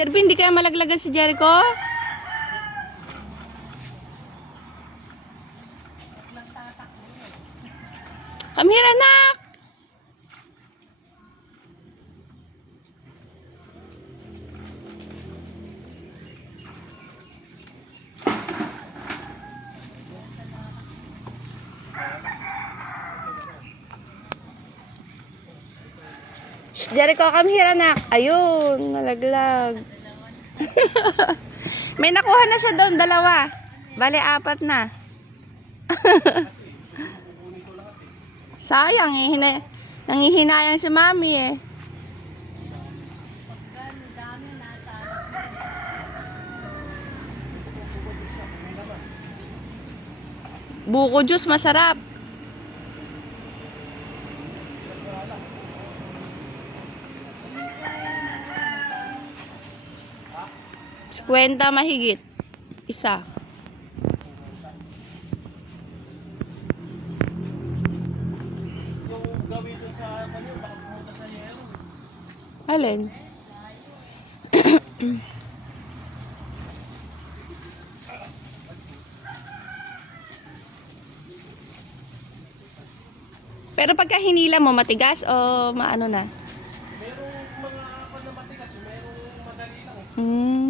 Jerby, hindi kaya malaglagan si Jericho? Come here, anak! Shh, Jericho, come here, anak. Ayun, nalaglag. May nakuha na siya doon, dalawa. Bale, 4 na. Sayang eh, nangihinayang si mami eh. Buko juice, masarap. Kwenta mahigit. Isa. Alin? Pero pagka hinila mo, matigas o maano na? Merong mga matigas, merong madali lang.